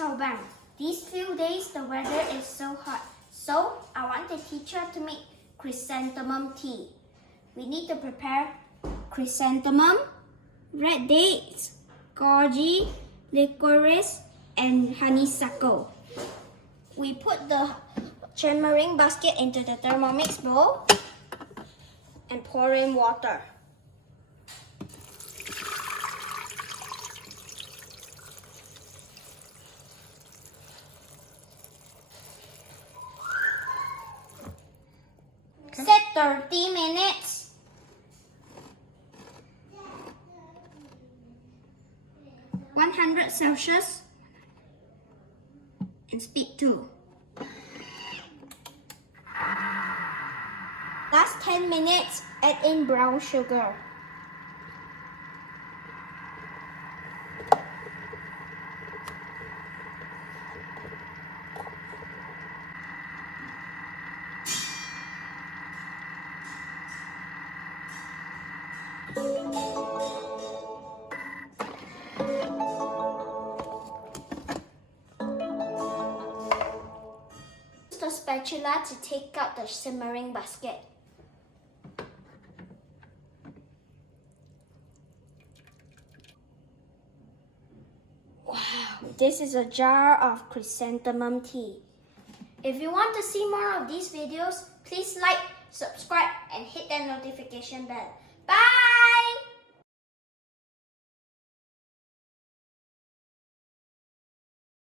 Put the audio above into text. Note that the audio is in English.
Bang. These few days the weather is so hot. So I want to teach you how to make chrysanthemum tea. We need to prepare chrysanthemum, red dates, goji, liquorice, and honeysuckle. We put the simmering basket into the Thermomix bowl and pour in water. Okay. Set 30 minutes. (100°C) and speed 2. Last 10 minutes, add in brown sugar. Use the spatula to take out the simmering basket. Wow, this is a jar of chrysanthemum tea. If you want to see more of these videos, please like, subscribe, and hit that notification bell.